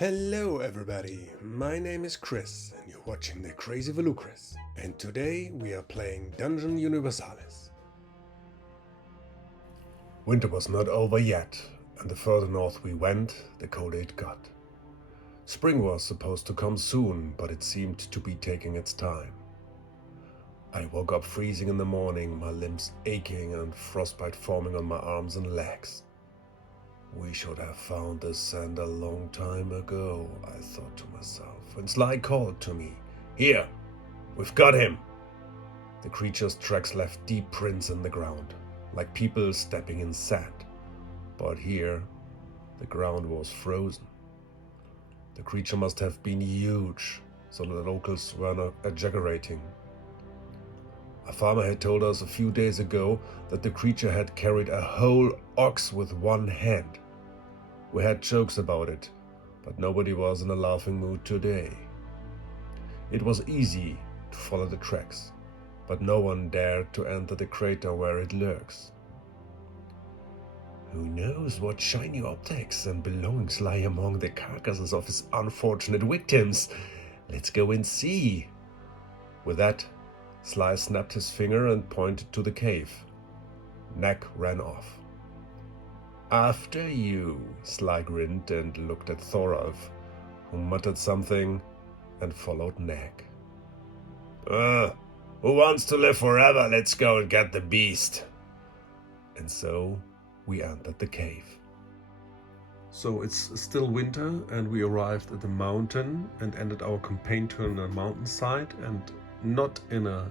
Hello everybody, my name is Chris and you're watching the Crazy Volucris, and today we are playing Dungeon Universalis. Winter was not over yet, and the further north we went, the colder it got. Spring was supposed to come soon, but it seemed to be taking its time. I woke up freezing in the morning, my limbs aching and frostbite forming on my arms and legs. We should have found this sand a long time ago, I thought to myself, when Sly called to me. Here, we've got him! The creature's tracks left deep prints in the ground, like people stepping in sand. But here, the ground was frozen. The creature must have been huge, so the locals were not exaggerating. A farmer had told us a few days ago that the creature had carried a whole ox with one hand. We had jokes about it, but nobody was in a laughing mood today. It was easy to follow the tracks, but no one dared to enter the crater where it lurks. Who knows what shiny objects and belongings lie among the carcasses of his unfortunate victims? Let's go and see. With that, Sly snapped his finger and pointed to the cave. Neck ran off. After you, Sly grinned and looked at Thorolf, who muttered something and followed Neck. Who wants to live forever? Let's go and get the beast. And so we entered the cave. So it's still winter and we arrived at the mountain and ended our campaign on a mountainside and not in a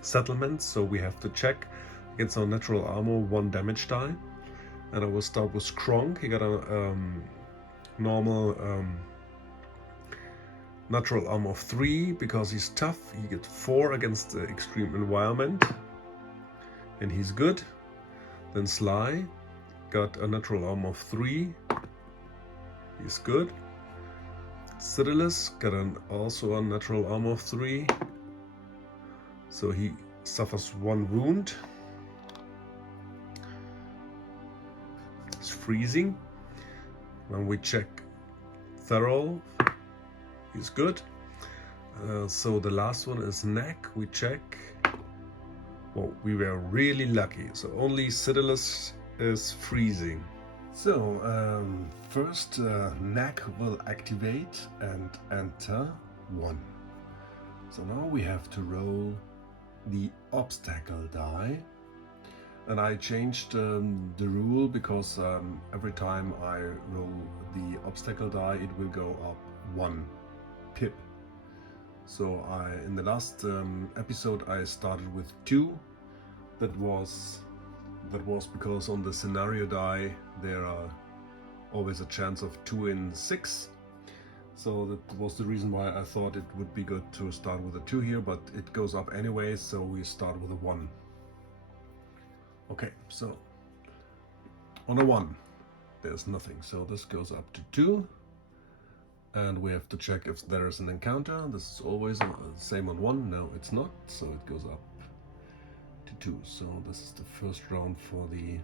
settlement, so we have to check against our natural armor 1 damage die. And I will start with Kronk. He got a normal natural armor of 3 because he's tough. He gets 4 against the extreme environment and he's good. Then Sly got a natural armor of 3. He's good. Xiodulus got also a natural armor of 3, so he suffers 1 wound. It's freezing. When we check Thorolf, he's good. So the last one is Neck. We check. Well, we were really lucky. So only Xiodulus is freezing. So first Neck will activate and enter 1. So now we have to roll the obstacle die. And I changed the rule because every time I roll the obstacle die, it will go up 1 pip. So in the last episode I started with 2. That was because on the scenario die there are always a chance of 2 in 6. So that was the reason why I thought it would be good to start with a 2 here, but it goes up anyway, so we start with a 1. Okay, so on a 1 there's nothing, so this goes up to 2. And we have to check if there is an encounter. This is always the same on 1. No, it's not, so it goes up to 2. So this is the first round for the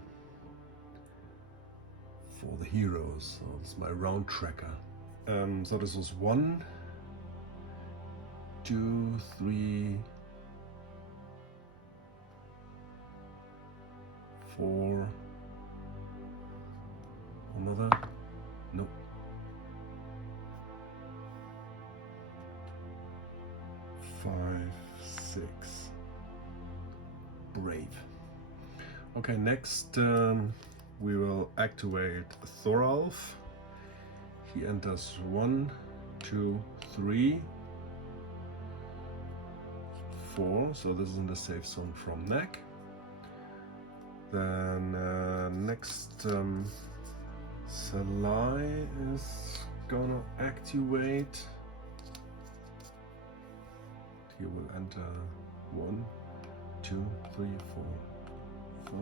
heroes. So this is my round tracker. So this was 1, 2, 3, 4. Another. Nope. 5, 6. Brave. Okay, next we will activate Thorolf. He enters 1, 2, 3, 4. So this is in the safe zone from Neck. Then next Sly is gonna activate. He will enter 1, 2, 3, 4, 5.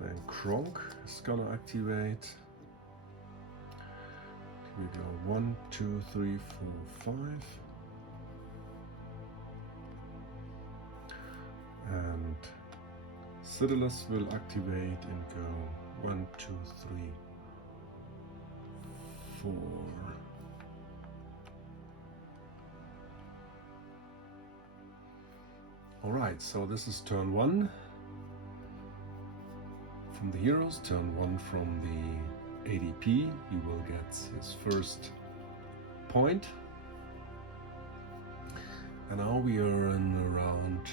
Then Kronk is gonna activate. Here we go 1, 2, 3, 4, 5. And Xiodulus will activate and go 1, 2, 3, 4. Alright, so this is turn 1 from the heroes, turn 1 from the ADP. He will get his first point. And now we are in round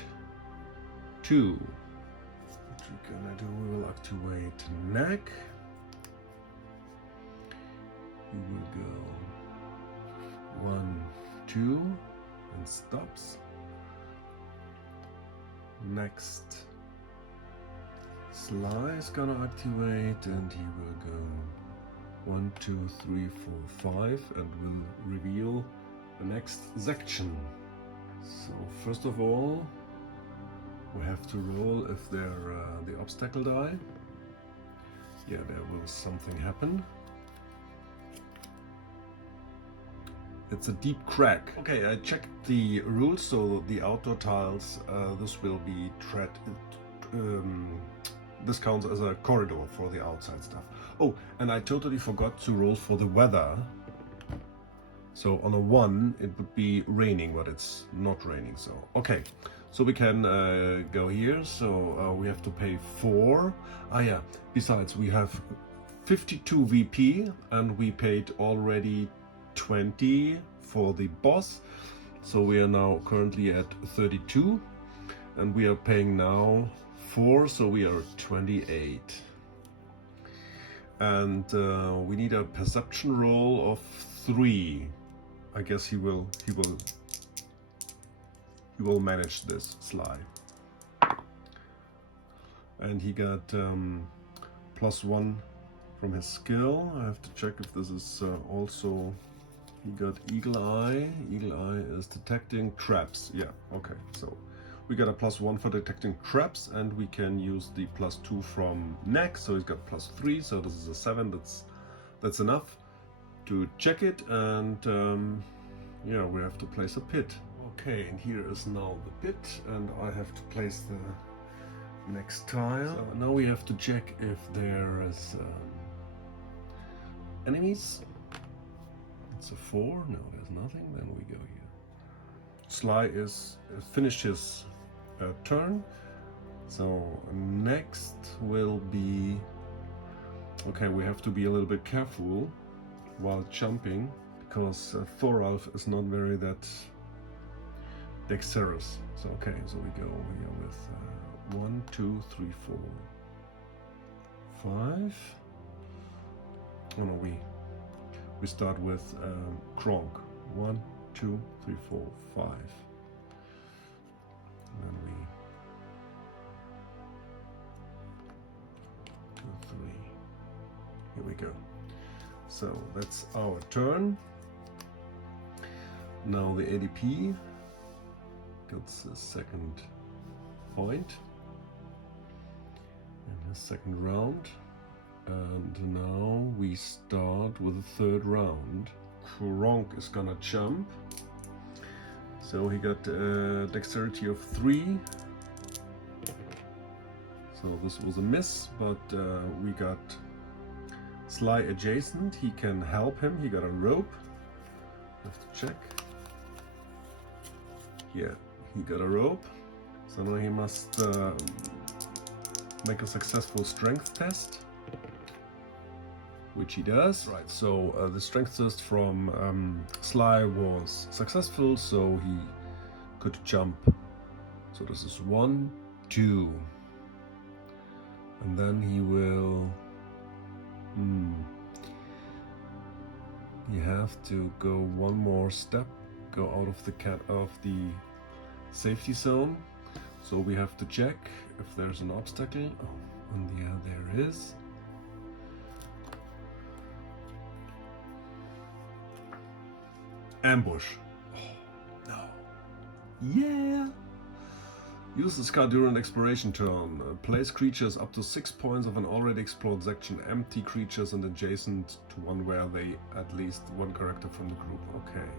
2. What we're gonna do, we will activate neck. We will go 1, 2 and stops. Next, Sly is gonna activate and he will go 1, 2, 3, 4, 5 and will reveal the next section. So first of all, we have to roll if they're the obstacle die. Yeah, there will something happen. It's a deep crack. Okay, I checked the rules, so the outdoor tiles, this will be this counts as a corridor for the outside stuff. Oh, and I totally forgot to roll for the weather. So on a 1, it would be raining, but it's not raining, so okay. So we can go here, so we have to pay 4. Ah yeah, besides we have 52 VP and we paid already 20 for the boss, so we are now currently at 32 and we are paying now 4, so we are at 28. And we need a perception roll of 3. I guess he will manage this, Sly. And he got +1 from his skill. I have to check if this is also. He got Eagle Eye. Eagle Eye is detecting traps. Yeah, okay. So we got a +1 for detecting traps, and we can use the +2 from neck. So he's got +3. So this is a 7. That's enough to check it. And yeah, we have to place a pit. Okay, and here is now the pit, and I have to place the next tile. So now we have to check if there is enemies. It's a 4. No, there's nothing. Then we go here. Sly is finished his turn. So next will be. Okay, we have to be a little bit careful while jumping because Thoralf is not very that dexterous. So okay, so we go over here with 1, 2, 3, 4, 5. Oh no, we start with Kronk. 1, 2, 3, 4, 5. And then we 2, 3. Here we go. So that's our turn. Now the ADP gets a second point in the second round. And now we start with the third round. Kronk is gonna jump. So he got dexterity of 3. So this was a miss, but we got Sly adjacent. He can help him. He got a rope. Have to check. Yeah, he got a rope. So now he must make a successful strength test, which he does. Right, so the strength test from Sly was successful, so he could jump. So this is 1, 2. And then he will... You have to go one more step, go out of the safety zone. So we have to check if there's an obstacle. Oh, and yeah, there is. Ambush. Oh, no. Yeah! Use this card during exploration turn. Place creatures up to 6 points of an already explored section. Empty creatures and adjacent to one where they at least one character from the group. Okay.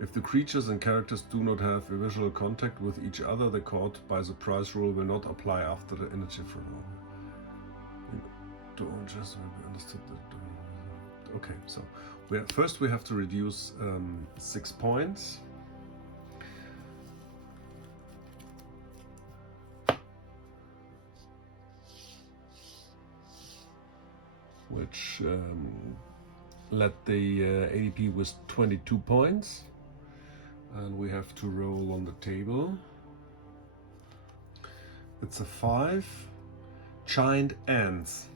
If the creatures and characters do not have a visual contact with each other, the caught by surprise rule will not apply after the initiative roll. don't just understood that. Okay, so first we have to reduce 6 points. Which let the ADP was 22 points, and we have to roll on the table. It's a 5 giant ants,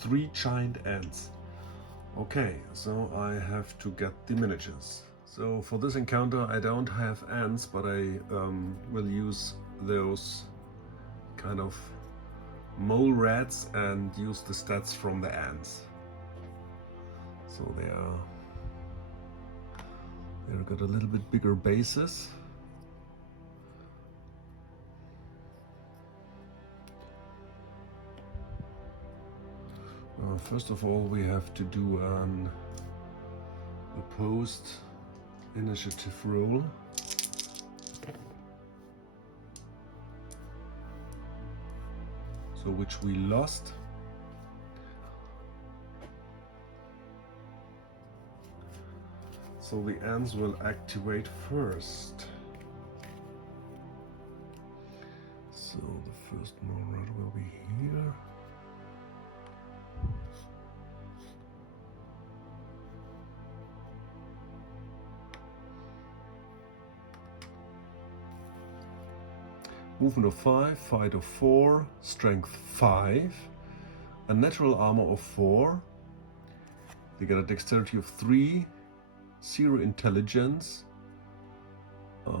3 giant ants. Okay, so I have to get the miniatures. So for this encounter I don't have ants, but I will use those kind of mole rats and use the stats from the ants. So they've got a little bit bigger bases. First of all, we have to do an opposed initiative roll. So which we lost. So the ants will activate first. So the first Morad will be here. Movement of 5, fight of 4, strength 5, a natural armor of 4. They get a dexterity of 3, 0 intelligence, 5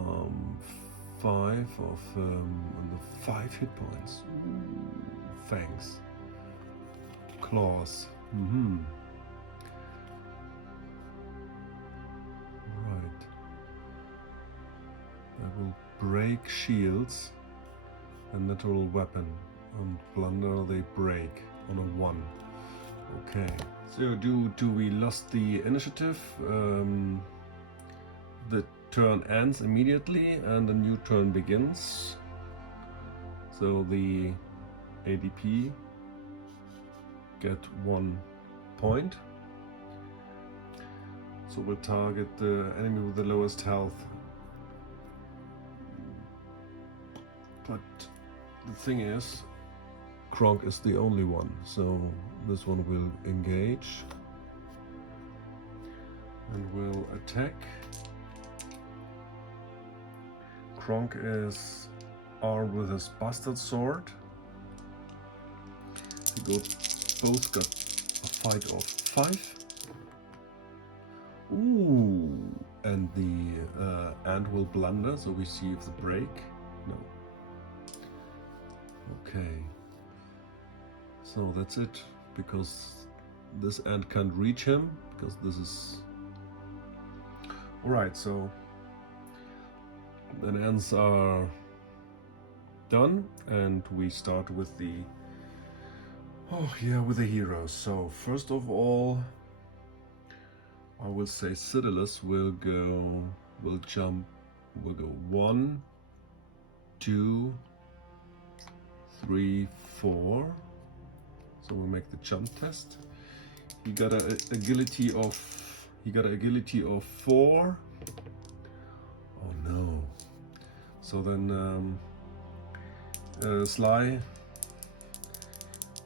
of and 5 hit points. Ooh, fangs, claws. Right. I will break shields. A natural weapon. On blunder they break on a 1. Okay. So do we lost the initiative? The turn ends immediately and a new turn begins. So the ADP get 1 point. So we'll target the enemy with the lowest health. But the thing is, Kronk is the only one, so this one will engage and will attack. Kronk is armed with his bastard sword. They both got a fight of 5. Ooh, and the ant will blunder, so we see if the break. No. Okay, so that's it, because this ant can't reach him, because this is... Alright, so then ants are done, and we start with the... with the heroes. So first of all, I will say Xiodulus will go 1, 2, 3, 4. So we make the jump test. He got an agility of 4. Oh no. So then Sly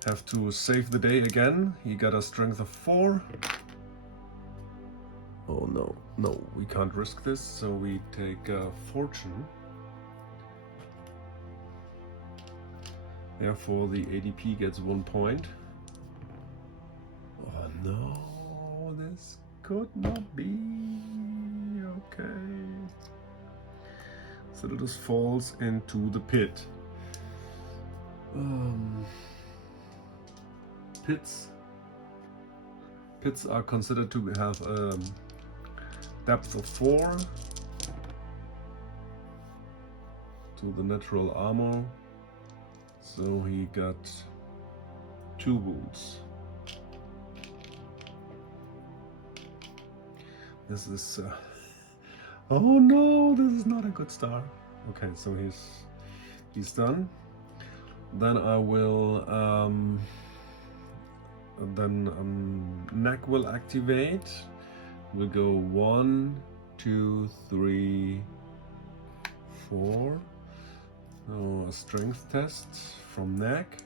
have to save the day again. He got a strength of 4. Oh no, we can't risk this, so we take fortune. Therefore, the ADP gets 1 point. Oh no, this could not be okay. So it just falls into the pit. Pits are considered to have a depth of 4 to the natural armor. So he got 2 wounds. This is oh no, this is not a good start. Okay, so he's done. Then I will then neck will activate. We'll go 1, 2, 3, 4. So a strength test from neck.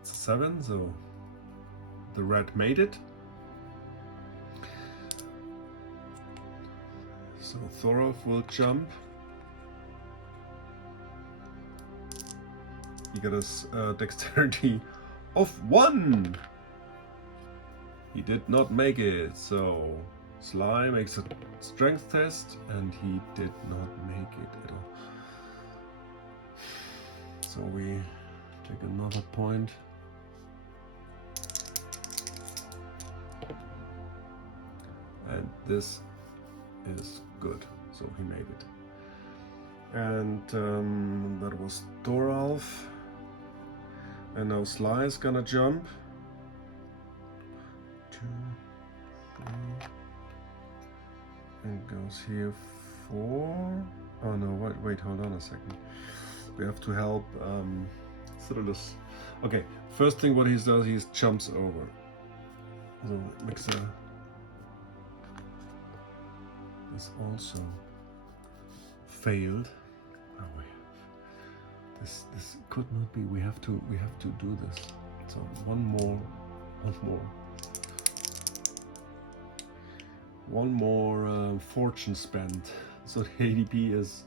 It's a 7, so the rat made it. So Thorolf will jump. He got a dexterity of 1. He did not make it, so Sly makes a strength test and he did not make it at all. So we take another point. And this is good, so he made it. And that was Thorolf. And now Sly is gonna jump. 2, 3, and goes here 4. Oh no, wait, hold on a second. We have to help Xiodulus. Okay, first thing what he does, he jumps over. So Mixer is also failed. Oh, this could not be. We have to do this. So one more fortune spent. So the ADP is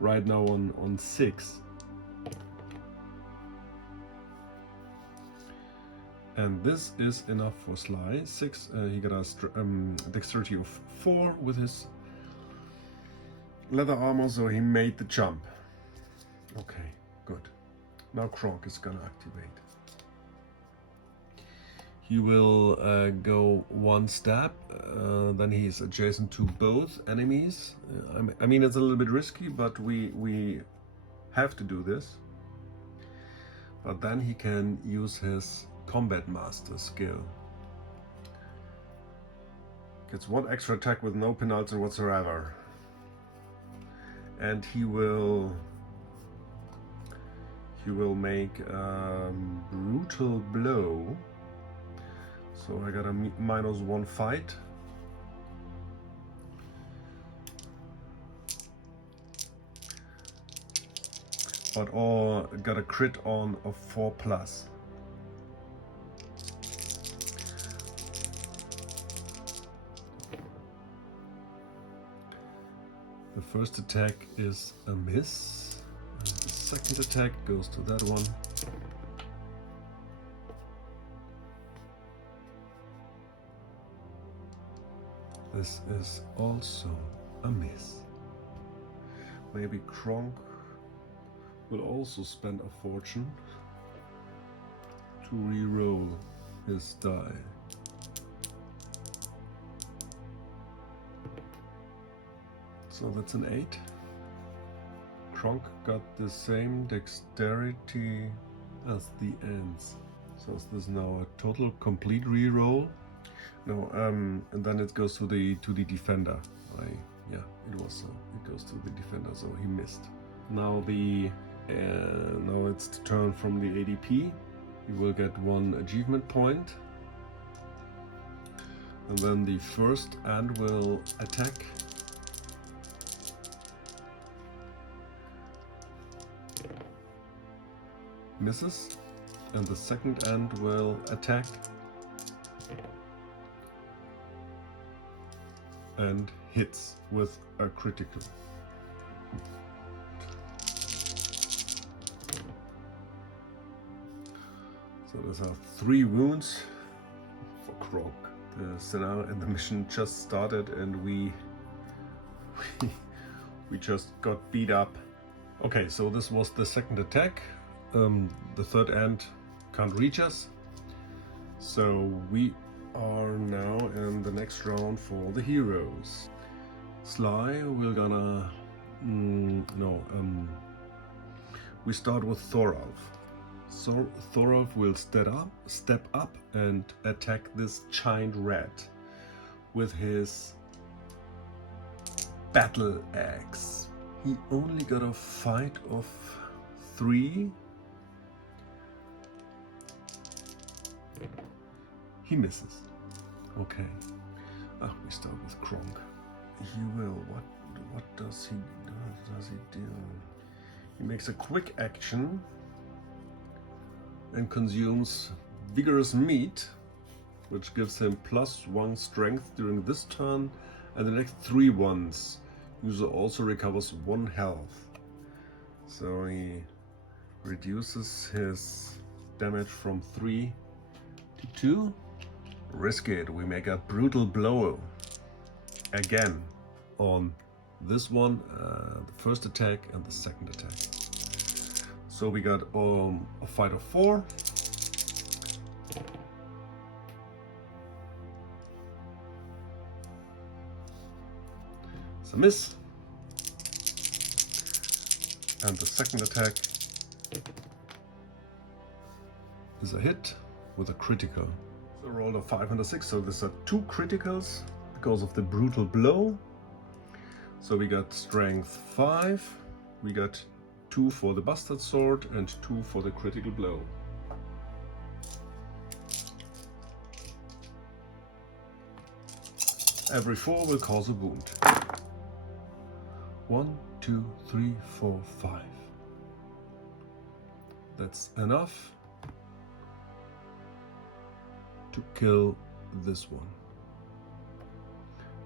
right now on 6. And this is enough for Sly. 6. He got a dexterity of 4 with his leather armor, so he made the jump. Okay, good. Now Kronk is gonna activate. He will go 1 step, then he's adjacent to both enemies. I mean, it's a little bit risky, but we have to do this. But then he can use his Combat Master skill. Gets 1 extra attack with no penalty whatsoever. And he will make a brutal blow. So I got a -1 fight. But all got a crit on of 4+. The first attack is a miss. And the second attack goes to that one. This is also a miss. Maybe Kronk will also spend a fortune to re-roll his die. So that's an 8. Kronk got the same dexterity as the ants. So is this now a total complete re-roll? No, and then it goes to the defender. Yeah, it was so. It goes to the defender, so he missed. Now now it's the turn from the ADP. He will get 1 achievement point. And then the first ant will attack. Misses. And the second ant will attack. And hits with a critical. So those are 3 wounds for Kronk. The scenario and the mission just started and we just got beat up. Okay, so this was the second attack. The third ant can't reach us. So we are now in the next round for the heroes. Sly, we're gonna we start with Thorolf. So Thorolf will step up and attack this giant rat with his battle axe. He only got a fight of 3. He misses. Okay. We start with Kronk. He will. What does he do? He makes a quick action and consumes vigorous meat, which gives him +1 strength during this turn, and the next 3 ones. User also recovers 1 health. So he reduces his damage from 3 to 2. Risk it. We make a brutal blow again on this one, the first attack and the second attack. So we got a fight of 4. It's a miss. And the second attack is a hit with a critical. So I rolled a 5 and a 6, so these are 2 criticals because of the brutal blow. So we got strength 5, we got 2 for the bastard sword and 2 for the critical blow. Every 4 will cause a wound. 1, 2, 3, 4, 5. That's enough to kill this one.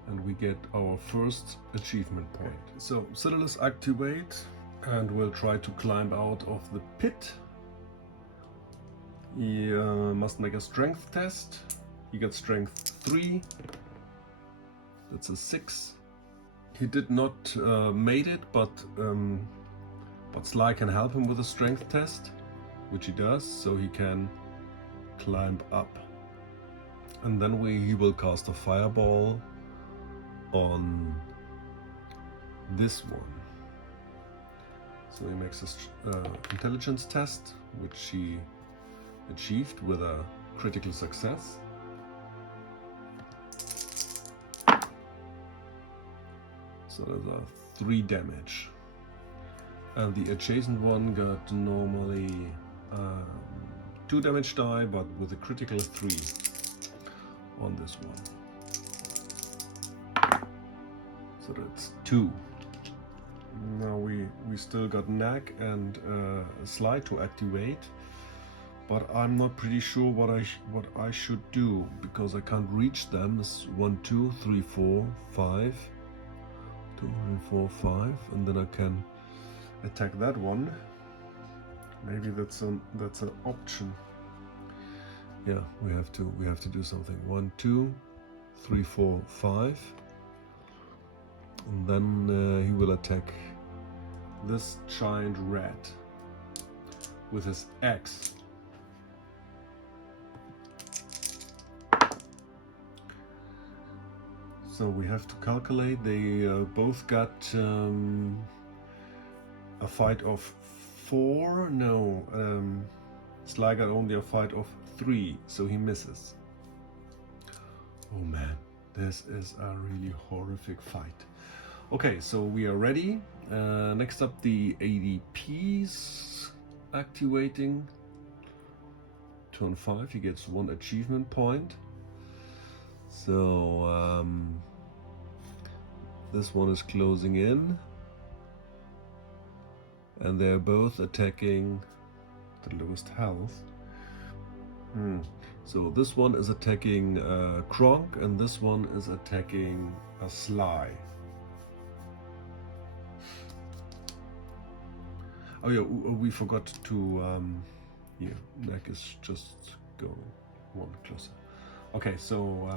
And we get our first achievement point. So Xiodulus activate and will try to climb out of the pit. He must make a strength test. He got strength 3. That's a 6. He did not made it, but Sly can help him with a strength test, which he does, so he can climb up. And then he will cast a fireball on this one. So he makes an intelligence test, which he achieved with a critical success. So there's a 3 damage. And the adjacent one got normally 2 damage die, but with a critical 3 on this one. So that's 2. Now we still got Knack and Sly to activate, but I'm not pretty sure what I should do, because I can't reach them. It's 1, 2, 3, 4, 5. 2, 3, 4, 5, and then I can attack that one. Maybe that's an option. Yeah, we have to do something. 1, 2, 3, 4, 5, and then he will attack this giant rat with his axe. So we have to calculate. They both got a fight of 4. No, Sly got only a fight of 3, so he misses. Oh man, this is a really horrific fight. Okay, so we are ready. Next up, the ADP's activating. Turn 5, he gets 1 achievement point. So this one is closing in, and they're both attacking the lowest health. So this one is attacking Kronk, and this one is attacking a Sly. Oh yeah, we forgot to here, Neck is just go 1 closer. Okay, so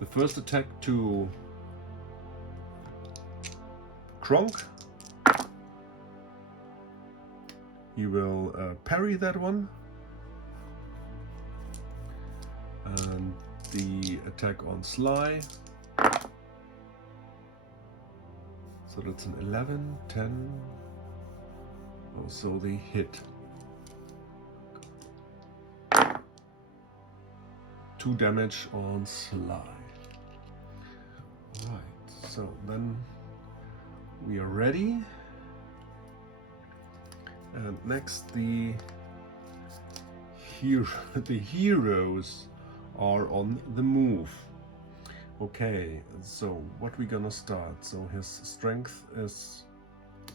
the first attack to Kronk, he will parry that one, and the attack on Sly, so that's an 11, 10, oh, so they hit. 2 damage on Sly. Right, so then we are ready. And next, the the heroes are on the move. Okay, so what we gonna start? So his strength is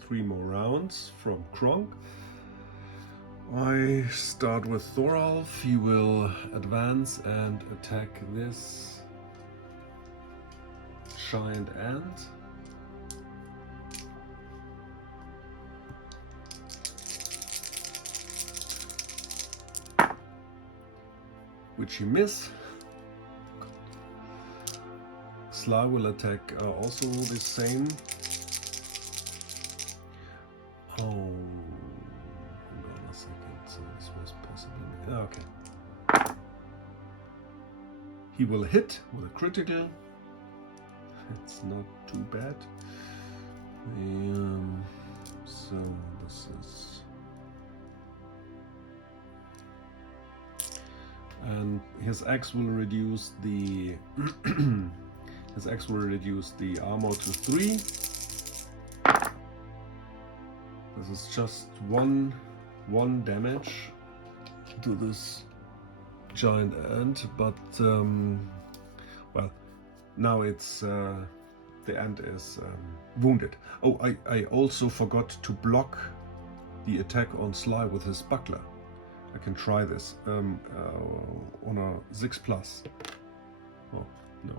3 more rounds from Kronk. I start with Thoralf. He will advance and attack this giant ant. Which he miss. Sly will attack also the same. Oh, hold on a second. So this was possibly okay. He will hit with a critical. It's not too bad. So this is. And his axe will reduce the his axe will reduce the armor to 3. This is just one damage to this giant ant, but well, now it's the ant is wounded. Oh, I also forgot to block the attack on Sly with his buckler. I can try this on a 6+. Oh, no.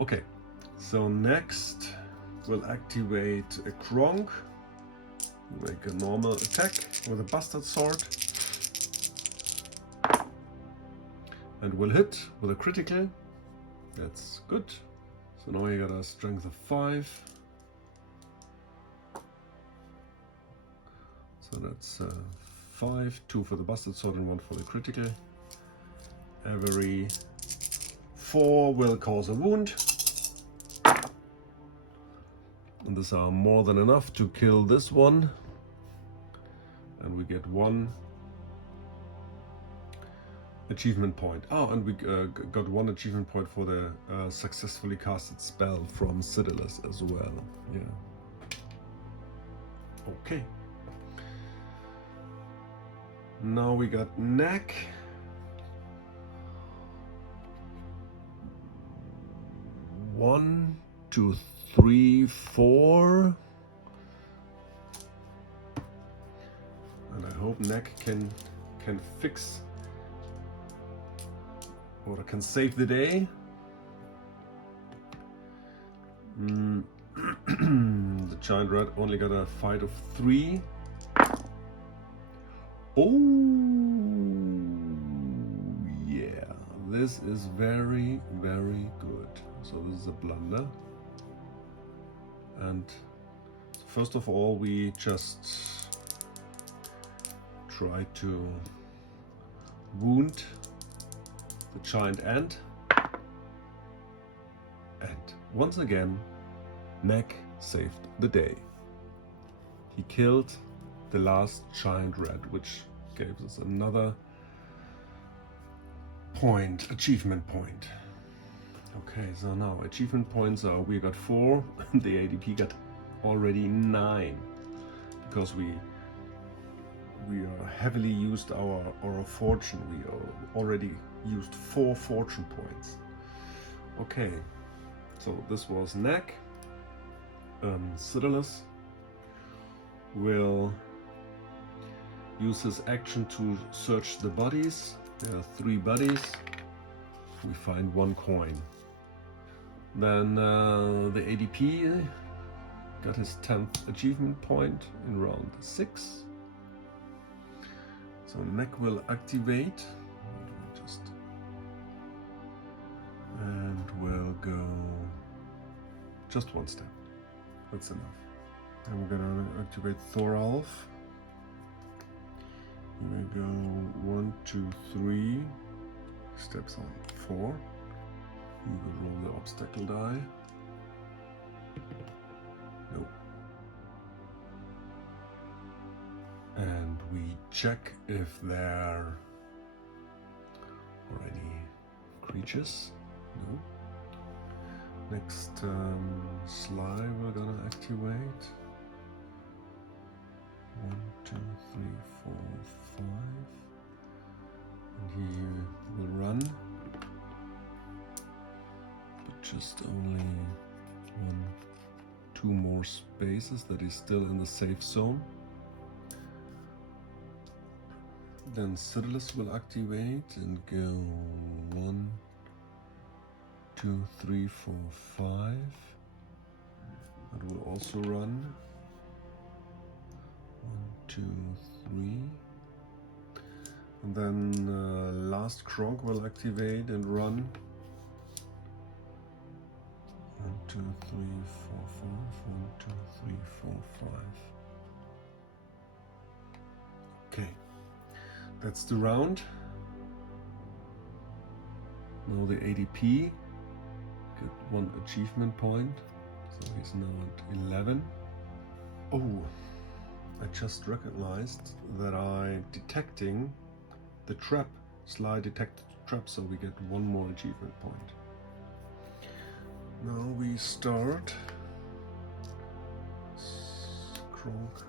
Okay, so next we'll activate a Kronk. Make a normal attack with a bastard sword. And we'll hit with a critical. That's good. So now we got a strength of 5. So that's 5, 2 for the bastard sword and 1 for the critical. Every 4 will cause a wound. And these are more than enough to kill this one. And we get 1 achievement point. Oh, and we got 1 achievement point for the successfully casted spell from Xiodulus as well. Yeah. Okay. Now we got neck. One, 2, 3, 4. And I hope neck can fix or can save the day. The giant rat only got a fight of 3. Oh yeah, this is very, very good. So this is a blunder. And first of all, we just try to wound the giant ant. And once again, Neck saved the day. He killed the last giant rat, which gave us another point, achievement point. Okay, so now achievement points are, we got 4, the ADP got already 9, because we heavily used our fortune. We already used 4 fortune points. Okay, so this was Neck. Xiodulus will use his action to search the bodies. There are 3 bodies. We find 1 coin. Then the ADP got his 10th achievement point in round 6. So Neck will activate. And we'll go just 1 step. That's enough. And we're gonna activate Thoralf. Here we go 1, 2, 3 steps on 4. We will roll the obstacle die. Nope. And we check if there are any creatures. No. Next Sly we're gonna activate. 1, 2, 3, 4, 5. just only 2 more spaces that is still in the safe zone. Then Xiodulus will activate and go 1, 2, 3, 4, 5. That will also run 1, 2, 3. And then last Kronk will activate and run 1, 2, 3, 4, 5. 1, 2, 3, 4, 5. Okay, that's the round. Now the ADP get 1 achievement point, so he's now at 11. Oh, I just recognized that I'm detecting the trap. Sly detected the trap, so we get 1 more achievement point. Now we start. Kronk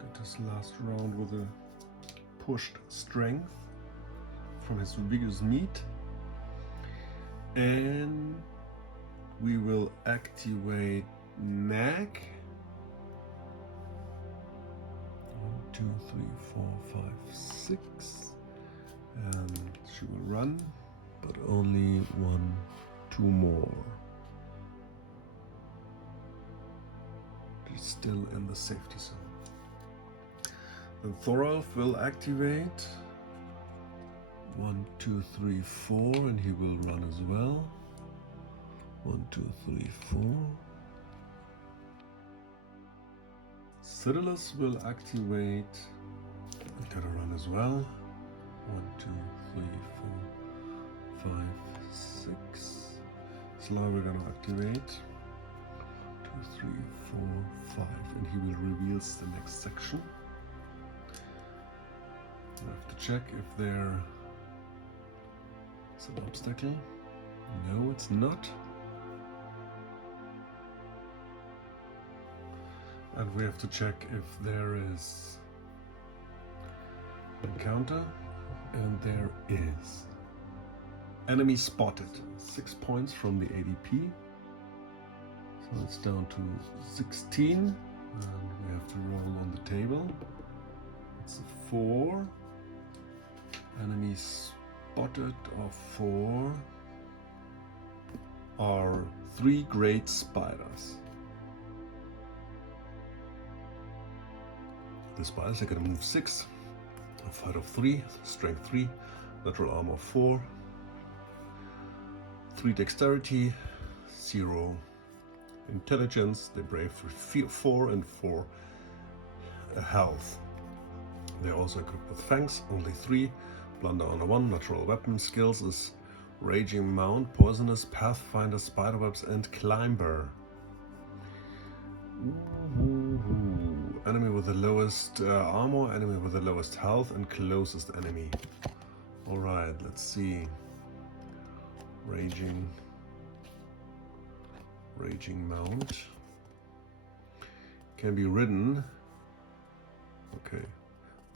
get his last round with a pushed strength from his biggest meat, and we will activate Nag. 1, 2, 3, 4, 5, 6, and she will run, but only 1, 2 more. She's still in the safety zone. Then Thorolf will activate 1, 2, 3, 4, and he will run as well. 1, 2, 3, 4. Xiodulus will activate and gotta run as well. 1, 2, 3, 4, 5, 6. Sly we're gonna activate 2, 3, 4, 5, and he will reveal the next section. I have to check if there is an obstacle. No, it's not. And we have to check if there is an encounter, and there is. Enemy spotted. 6 points from the ADP. So it's down to 16, and we have to roll on the table. It's a 4. Enemies spotted of 4 are 3 great spiders. The spiders are going to move 6, a fight of 3, strength 3, natural armor 4, 3 dexterity, 0 intelligence, they brave 4 and 4 health. They're also equipped with fangs, only 3, blunder on a 1, natural weapon skills is raging mount, poisonous, pathfinder, spiderwebs, and climber. Enemy with the lowest armor, enemy with the lowest health, and closest enemy. Alright, let's see. Raging mount. Can be ridden. Okay.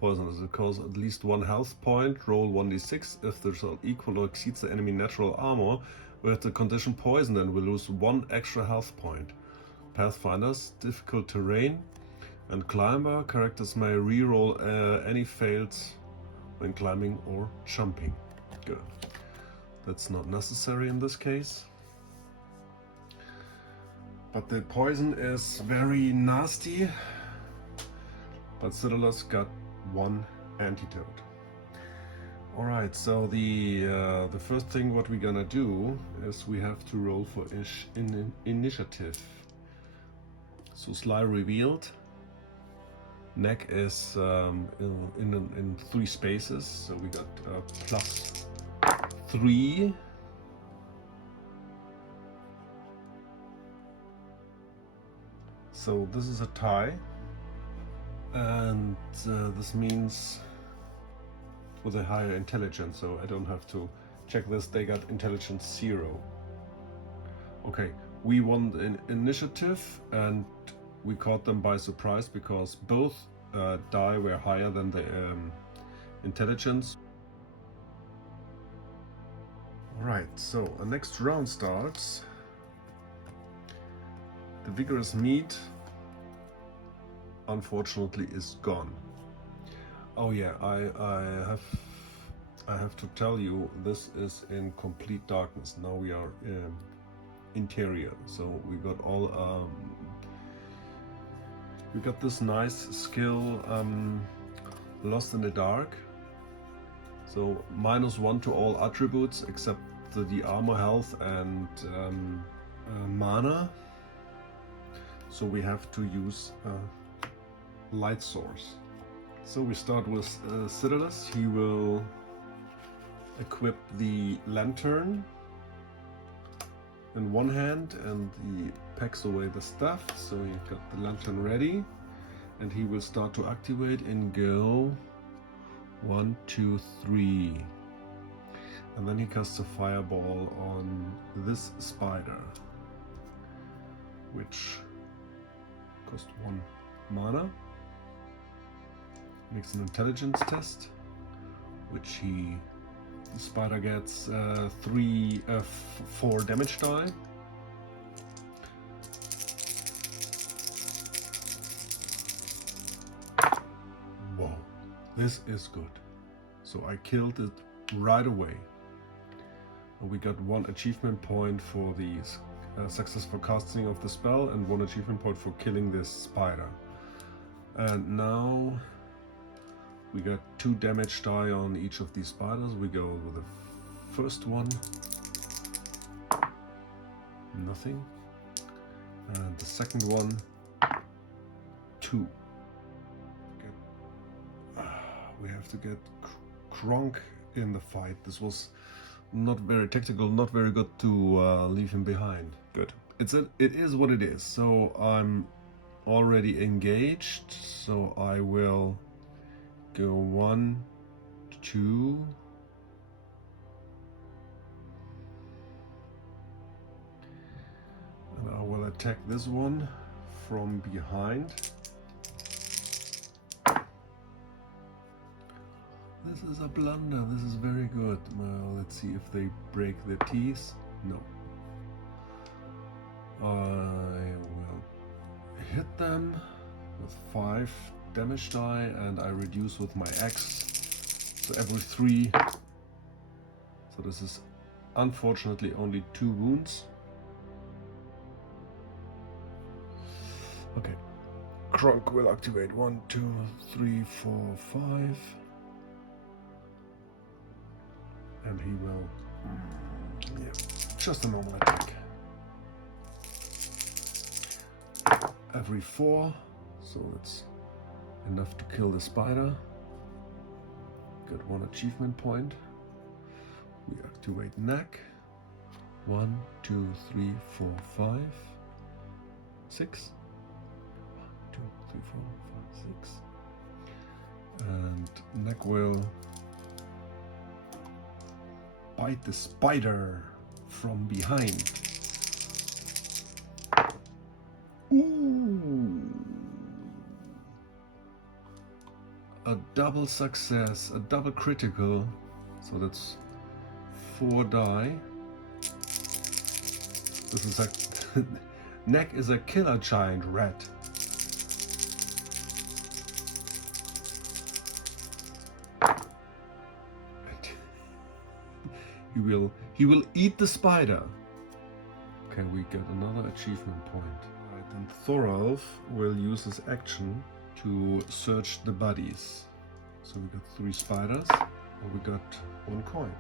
Poisonous. It causes at least 1 health point. Roll 1d6. If the result equal or exceeds the enemy natural armor with the condition poison, then we lose 1 extra health point. Pathfinders, difficult terrain, and climber. Characters may reroll any fails when climbing or jumping. Good. That's not necessary in this case. But the poison is very nasty. But Xiodulus got 1 antidote. Alright, so the first thing what we're gonna do is we have to roll for initiative. So Sly revealed. Neck is in 3 spaces, so we got +3. So this is a tie, and this means with a higher intelligence, so I don't have to check this. They got intelligence 0. Okay, we won an initiative and we caught them by surprise because both die were higher than the intelligence. Right, so the next round starts. The vigorous meat, unfortunately, is gone. Oh yeah, I have to tell you, this is in complete darkness. Now we are interior, so we got all we got this nice skill, Lost in the Dark. So -1 to all attributes except the armor, health, and mana. So we have to use a light source. So we start with Xiodulus. He will equip the lantern in one hand and he packs away the stuff. So he got the lantern ready and he will start to activate and go 1, 2, 3. And then he casts a fireball on this spider, which costs 1 mana. Makes an intelligence test, which the spider gets 4 damage die. Whoa, this is good. So I killed it right away. And we got 1 achievement point for the successful casting of the spell and 1 achievement point for killing this spider. And now we got 2 damage die on each of these spiders. We go with the first one. Nothing. And the second one, 2. We have to get Kronk in the fight. This was not very tactical, not very good to leave him behind. Good. It is what it is. So I'm already engaged. So I will go 1, 2. And I will attack this one from behind. This is a blunder. This is very good. Well, let's see if they break their teeth. No. I will hit them with 5 damage die and I reduce with my axe. So every 3. So this is unfortunately only 2 wounds. Okay. Kronk will activate 1, 2, 3, 4, 5. And he will, just a normal attack. Every 4, so it's enough to kill the spider. Got 1 achievement point. We activate neck. 1, 2, 3, 4, 5, 6. 1, 2, 3, 4, 5, 6. And neck will bite the spider from behind. Ooh. A double success, a double critical. So that's 4 die. This is a neck is a killer giant rat. He will eat the spider. Can we get another achievement point? Right, and Thoralf will use his action to search the bodies. So we got 3 spiders and we got 1 coin.